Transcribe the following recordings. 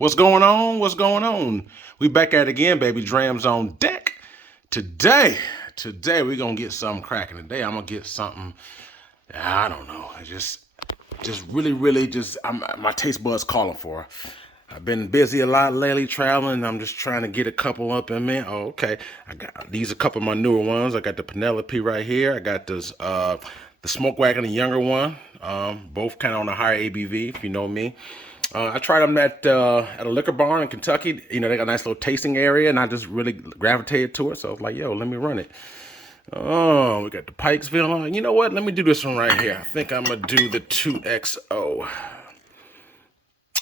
What's going on? What's going on? We back at it again, baby. Drams on deck. Today we're gonna get something cracking. Today I'm gonna get something. I don't know. Just really, my taste buds calling for. I've been busy a lot lately traveling. I'm just trying to get a couple up in me. Oh, okay. I got these a couple of my newer ones. I got the Penelope right here. I got this the Smoke Wagon, the younger one. Both kind of on a higher ABV, if you know me. I tried them at a liquor barn in Kentucky. You know, they got a nice little tasting area, and I just really gravitated to it. So I was like, yo, let me run it. Oh, we got the Pikesville on. You know what? Let me do this one right here. I think I'm going to do the 2XO.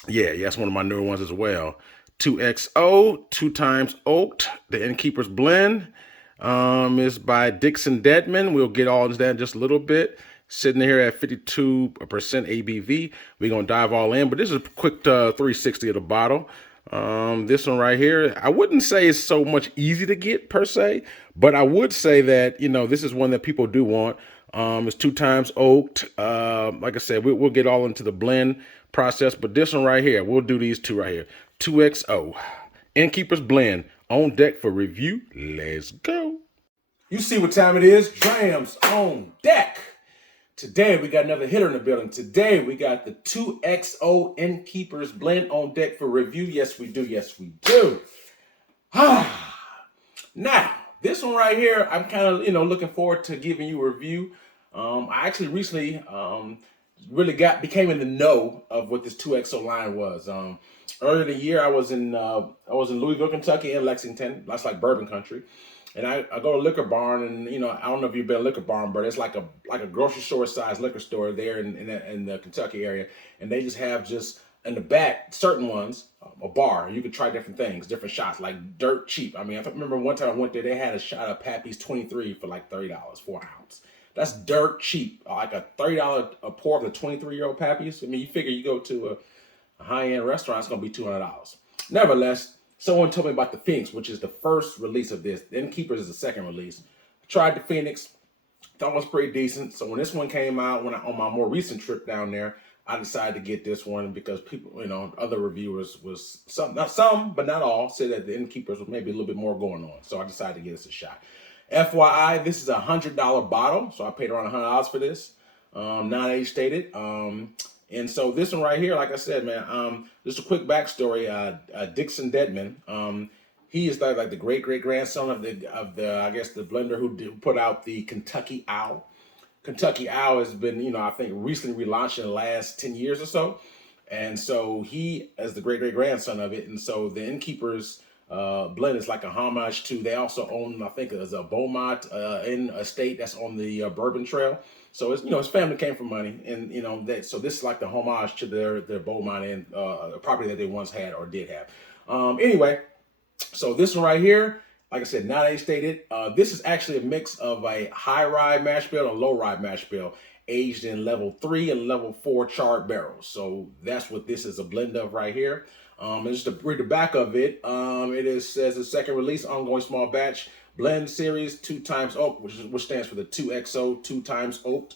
Yeah, that's one of my newer ones as well. 2XO, 2 times oaked, the Innkeeper's Blend. Is by Dixon Deadman. We'll get all into that in just a little bit. Sitting here at 52% ABV. We're going to dive all in, but this is a quick 360 of the bottle. This one right here, I wouldn't say it's so much easy to get per se, but I would say that, you know, this is one that people do want. It's 2 times oaked. Like I said, we'll get all into the blend process, but this one right here, we'll do these two right here. 2XO, Innkeeper's Blend, on deck for review. Let's go. You see what time it is. Drams on deck. Today, we got another hitter in the building. Today, we got the 2XO Innkeepers Blend on deck for review. Yes, we do. Yes, we do. Now, this one right here, I'm kind of, looking forward to giving you a review. I actually recently really became in the know of what this 2XO line was. Earlier in the year, I was in Louisville, Kentucky, and Lexington. That's like bourbon country. And I go to liquor barn, and I don't know if you've been to liquor barn, but it's like a grocery store size liquor store there in the Kentucky area, and they just have in the back certain ones a bar. You could try different things, different shots, like dirt cheap. I mean, I remember one time I went there, they had a shot of Pappy's 23 for like $30 for an ounce. That's dirt cheap, like a $30 a pour of the 23-year-old Pappy's. I mean, you figure you go to a high-end restaurant, it's gonna be $200. Nevertheless. Someone told me about the Phoenix, which is the first release of this. The Innkeepers is the second release. I tried the Phoenix, thought it was pretty decent. So when this one came out, on my more recent trip down there, I decided to get this one because people, other reviewers was not some, but not all, said that the Innkeepers was maybe a little bit more going on. So I decided to give this a shot. FYI, this is a $100 bottle, so I paid around $100 for this. Non-age stated. And so this one right here, like I said, man, just a quick backstory. Dixon Deadman, he is like the great grandson of the I guess the blender who put out the Kentucky Owl. Kentucky Owl has been, I think recently relaunched in the last 10 years or so. And so he is the great grandson of it. And so the Innkeepers Blend is like a homage to, they also own, I think there's a Beaumont in a state that's on the Bourbon Trail. So it's, his family came from money, and so this is like the homage to their Beaumont and property that they once had or did have. Anyway, so this one right here, like I said, not age stated. This is actually a mix of a high rye mash bill and a low rye mash bill, aged in level 3 and level 4 charred barrels. So that's what this is a blend of right here. And just to read the back of it, says the second release, ongoing small batch blend series, 2 times oak, which stands for the 2XO, 2 times oaked.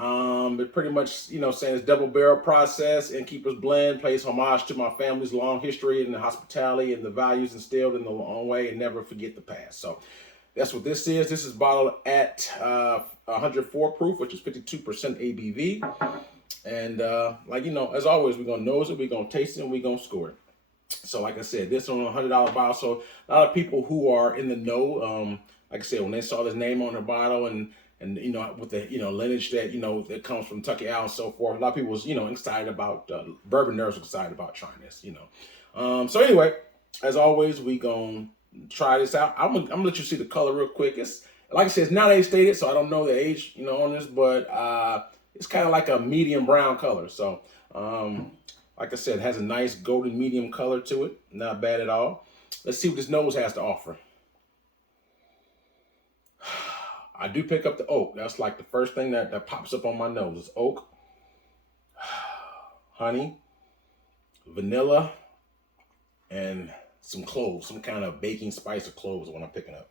It pretty much, saying it's double barrel process. Innkeepers Blend pays homage to my family's long history and the hospitality and the values instilled in the long way, and never forget the past. So that's what this is. This is bottled at 104 proof, which is 52% ABV. And as always, we're gonna nose it, we're gonna taste it, and we're gonna score it. So like I said, this on a $100 bottle. So a lot of people who are in the know, like I said, when they saw this name on the bottle and with the lineage that that comes from Kentucky Owl and so forth, a lot of people was excited about bourbon nerds were excited about trying this. So anyway, as always, we gonna try this out. I'm gonna let you see the color real quick. It's like I said, it's not age stated, so I don't know the age on this, but it's kind of like a medium brown color. So like I said, it has a nice golden medium color to it. Not bad at all. Let's see what this nose has to offer. I do pick up the oak. That's like the first thing that pops up on my nose is oak, honey, vanilla, and some cloves, some kind of baking spice or cloves is what I'm picking up.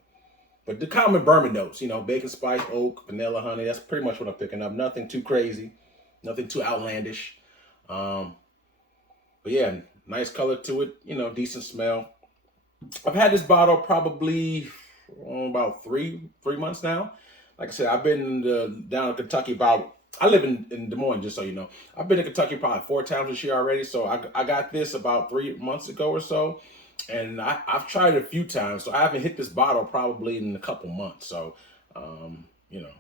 But the common bourbon notes, bacon spice, oak, vanilla, honey, that's pretty much what I'm picking up. Nothing too crazy, nothing too outlandish. But yeah, Nice color to it, you know, decent smell. I've had this bottle probably about three months now. Like I said, I've been down in Kentucky about. I live in Des Moines, just so you know. I've been to Kentucky probably 4 times this year already. So I got this about 3 months ago or so, and I've tried it a few times. So I haven't hit this bottle probably in a couple months. So, you know.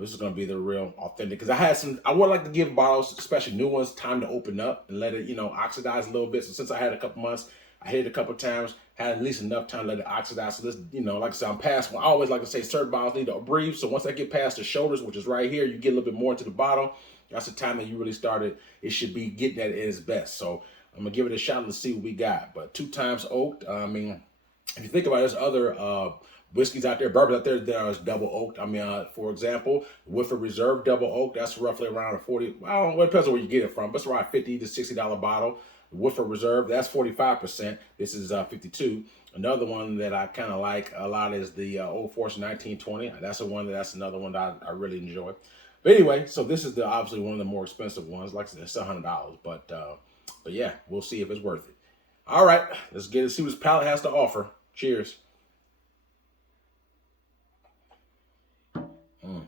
This is going to be the real authentic, because I would like to give bottles, especially new ones, time to open up and let it, you know, oxidize a little bit. So since I had a couple months, I hit it a couple times, had at least enough time to let it oxidize. So this, you know, like I said, I'm past, I always like to say certain bottles need to breathe. So once I get past the shoulders, which is right here, you get a little bit more into the bottle. That's the time that you really started. It should be getting at its best. So I'm going to give it a shot to see what we got. But 2 times oaked, I mean, if you think about it, there's other whiskeys out there, bourbons out there that are double oaked. I mean, for example, Woodford Reserve double oaked, that's roughly around a 40. I don't know, it depends on where you get it from, but it's around $50 to $60 bottle. Woodford Reserve, that's 45%. This is 52. Another one that I kind of like a lot is the Old Forester 1920. That's another one that I really enjoy. But anyway, so this is obviously one of the more expensive ones. Like I said, it's $100, but yeah, we'll see if it's worth it. All right, let's see what this palate has to offer. Cheers. Mm.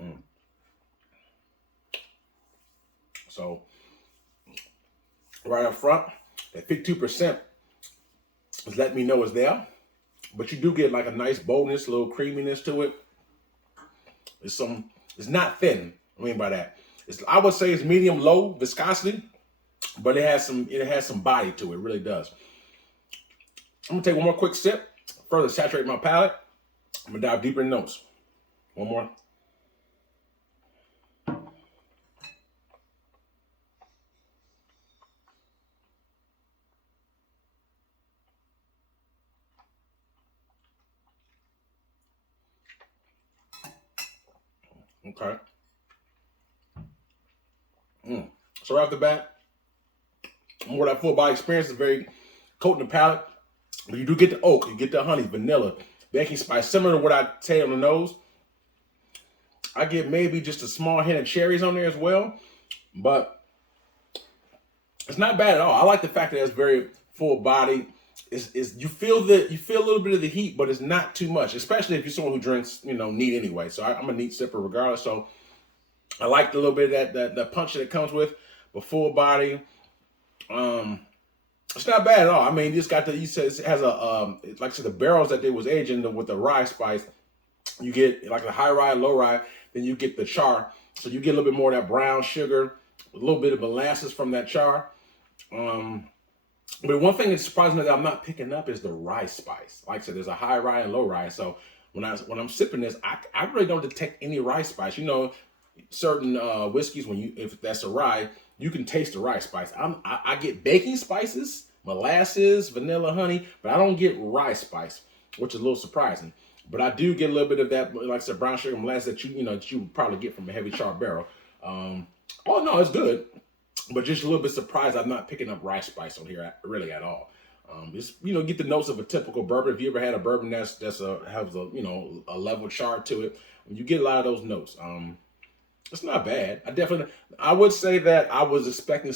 Mm. So right up front, that 52% is letting me know it's there, but you do get like a nice boldness, a little creaminess to it. It's not thin. I mean by that, I would say it's medium low viscosity, but it has some body to it. It really does. I'm gonna take one more quick sip, further saturate my palate. I'm gonna dive deeper in notes. One more. Okay. So right off the bat, more that full body experience is very coating the palate. But you do get the oak, you get the honey, vanilla, baking spice, similar to what I say on the nose. I get maybe just a small hint of cherries on there as well, but it's not bad at all. I like the fact that it's very full body. You feel a little bit of the heat, but it's not too much, especially if you're someone who drinks, you know, neat anyway. So I'm a neat sipper regardless. So I like the little bit of that punch that it comes with, but full body. It's not bad at all. I mean, he says it has like I said, the barrels that they was aging with the rye spice. You get like a high rye, low rye, then you get the char. So you get a little bit more of that brown sugar, a little bit of molasses from that char. But one thing that's surprising that I'm not picking up is the rye spice. Like I said, there's a high rye and low rye. So when I'm sipping this, I really don't detect any rye spice. You know, certain whiskeys, if that's a rye, you can taste the rye spice. I get baking spices, molasses, vanilla, honey, but I don't get rye spice, which is a little surprising. But I do get a little bit of that, like I said, brown sugar molasses that you would probably get from a heavy char barrel. Oh no, it's good, but just a little bit surprised I'm not picking up rye spice on here really at all. Just get the notes of a typical bourbon. If you ever had a bourbon has a level char to it, you get a lot of those notes. It's not bad. I would say that I was expecting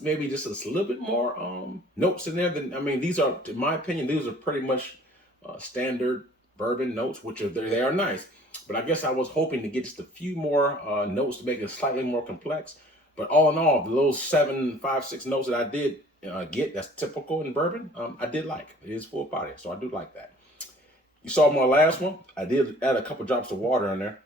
maybe just a little bit more notes in there. These are, in my opinion, these are pretty much standard bourbon notes, they are nice. But I guess I was hoping to get just a few more notes to make it slightly more complex. But all in all, the little 7, 5, 6 notes that I did get, that's typical in bourbon, I did like. It is full body, so I do like that. You saw my last one. I did add a couple drops of water in there.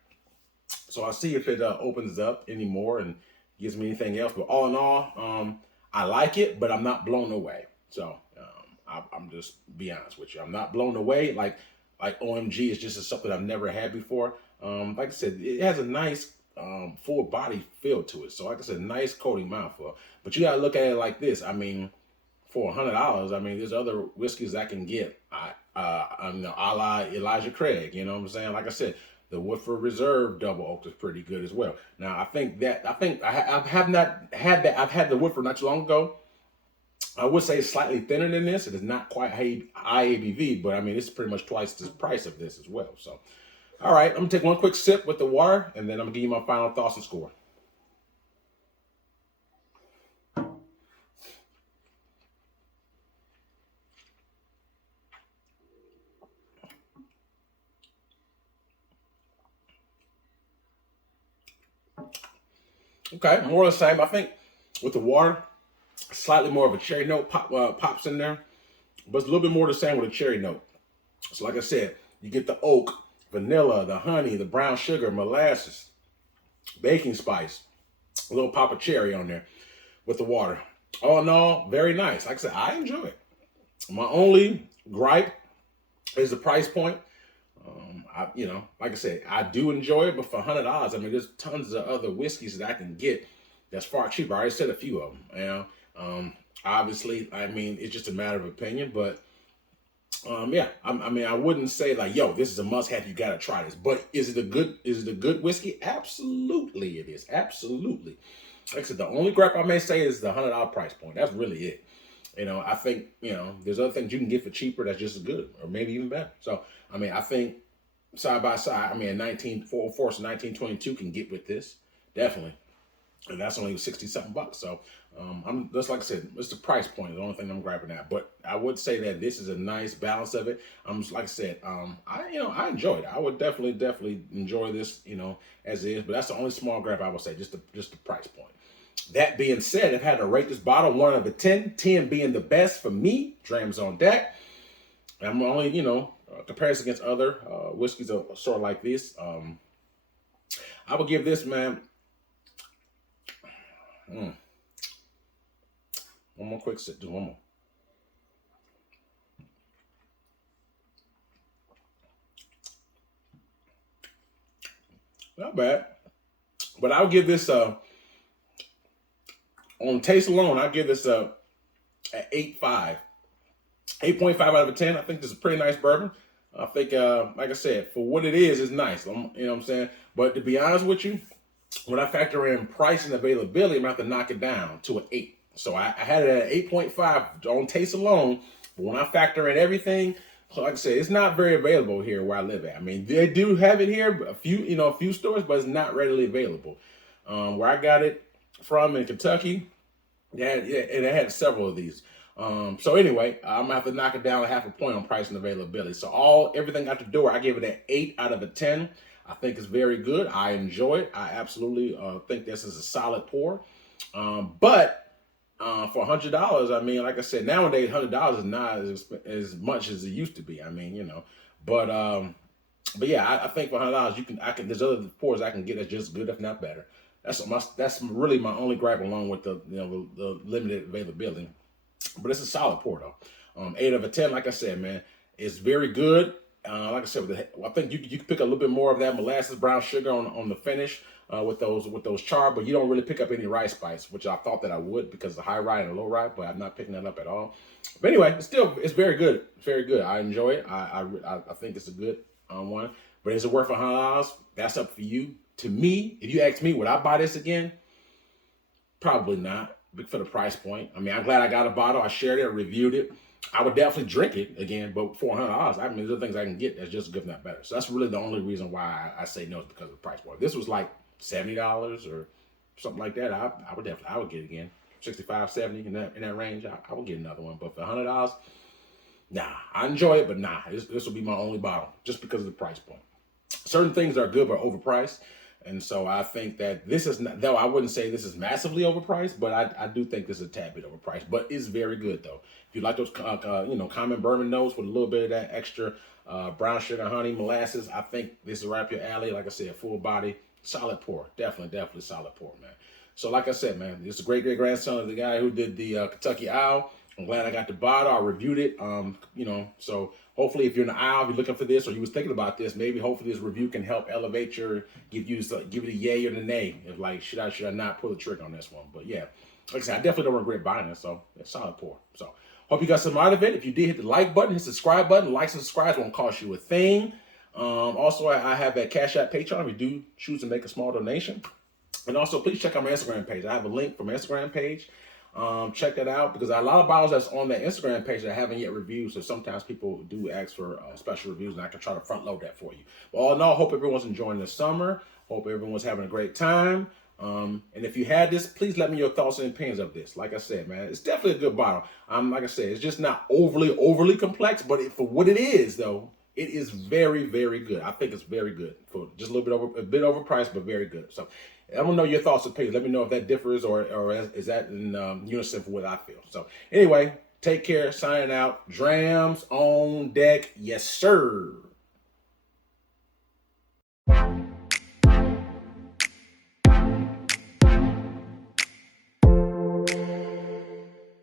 So I'll see if it opens up anymore and gives me anything else. But all in all, I like it, but I'm not blown away. So I'm just be honest with you. I'm not blown away. Like OMG is just something I've never had before. Like I said, it has a nice full body feel to it. So like I said, nice coating mouthful. But you gotta look at it like this. For $100, there's other whiskeys I can get. A la Elijah Craig. You know what I'm saying? Like I said, the Woodford Reserve Double Oak is pretty good as well. Now, I have not had that. I've had the Woodford not too long ago. I would say it's slightly thinner than this. It is not quite high ABV, but I mean, it's pretty much twice the price of this as well. So, all right, I'm gonna take one quick sip with the water, and then I'm gonna give you my final thoughts and score. Okay, more of the same. I think with the water, slightly more of a cherry note pops in there, but it's a little bit more the same with a cherry note. So like I said, you get the oak, vanilla, the honey, the brown sugar, molasses, baking spice, a little pop of cherry on there with the water. All in all, very nice. Like I said, I enjoy it. My only gripe is the price point. Like I said, I do enjoy it, but for $100, I mean, there's tons of other whiskeys that I can get that's far cheaper. I already said a few of them. Obviously, I mean, it's just a matter of opinion, but yeah, I mean, I wouldn't say like, yo, this is a must-have. You got to try this. But is it a good whiskey? Absolutely, it is. Absolutely. Like I said, the only gripe I may say is the $100 price point. That's really it. I think, there's other things you can get for cheaper that's just as good or maybe even better. So, I mean, I think side by side, I mean, a 1944 to 1922 can get with this. Definitely. And that's only 60 something bucks. So, I'm just like I said, it's the price point, the only thing I'm grabbing at. But I would say that this is a nice balance of it. Like I said, I enjoy it. I would definitely enjoy this, as is. But that's the only small grab I would say, just the price point. That being said, if I had to rate this bottle 1 out of 10, 10 being the best for me, Drams on deck. I'm only, comparison against other whiskeys of sort of like this. I would give this, man. One more quick sip. Do one more. Not bad. But I'll give this on taste alone, I'll give this an 8.5. 8.5 out of 10. I think this is a pretty nice bourbon. I think, like I said, for what it is, it's nice. You know what I'm saying? But to be honest with you, when I factor in price and availability, I'm going to have to knock it down to an 8. So I had it at 8.5 on taste alone. But when I factor in everything, so like I said, it's not very available here where I live at. I mean, they do have it here, a few stores, but it's not readily available. Where I got it from in Kentucky, and it had several of these. So anyway, I'm gonna have to knock it down 0.5 point on price and availability. So everything out the door, I give it an 8 out of 10. I think it's very good. I enjoy it. I absolutely think this is a solid pour. But for $100, I mean, like I said, nowadays $100 is not as much as it used to be. I mean, but yeah, I think for $100 there's other pours I can get that's just good if not better. That's really my only gripe along with the limited availability. But it's a solid pour though. 8 out of 10, like I said, man, it's very good. Like I said, I think you can pick a little bit more of that molasses brown sugar on the finish with those charred, but you don't really pick up any rye spice, which I thought that I would because of the high rye and the low rye, but I'm not picking that up at all. But anyway, it's very good. It's very good. I enjoy it. I think it's a good one. But is it worth $100? That's up for you. To me, if you ask me, would I buy this again? Probably not, for the price point. I mean, I'm glad I got a bottle. I shared it, reviewed it. I would definitely drink it again, but for $100, I mean, there's other things I can get that's just good, not better. So that's really the only reason why I say no is because of the price point. If this was like $70 or something like that, I would get it again. 65, 70 in that range, I would get another one. But for $100, nah, I enjoy it, but nah, this will be my only bottle just because of the price point. Certain things are good but overpriced. And so I think that this is not, though I wouldn't say this is massively overpriced, but I do think this is a tad bit overpriced, but it's very good though. If you like those, common bourbon notes with a little bit of that extra brown sugar, honey, molasses, I think this is right up your alley. Like I said, full body, solid pour, definitely solid pour, man. So like I said, man, this is a great grandson of the guy who did the Kentucky Owl. I'm glad I got the bottle. I reviewed it. So hopefully if you're in the aisle, if you're looking for this or you was thinking about this, maybe hopefully this review can help elevate give it a yay or the nay. If like, should I not pull the trigger on this one? But yeah, like I said, I definitely don't regret buying it. So it's solid pour. So hope you got some out of it. If you did, hit the like button, hit the subscribe button. Likes and subscribes won't cost you a thing. Also, I have a Cash App Patreon if you do choose to make a small donation. And also, please check out my Instagram page. I have a link for my Instagram page. check that out, because a lot of bottles that's on that Instagram page that I haven't yet reviewed. So sometimes people do ask for special reviews, and I can try to front load that for you. But all in all, hope everyone's enjoying this summer. Hope everyone's having a great time. And if you had this, please let me know your thoughts and opinions of this. Like I said, man, it's definitely a good bottle. Like I said, it's just not overly complex, but for what it is, though, it is very, very good. I think it's very good for just a bit overpriced, but very good. So I don't know your thoughts and opinions. Let me know if that differs or is that in unison for what I feel. So anyway, take care. Signing out. Drams on deck. Yes, sir.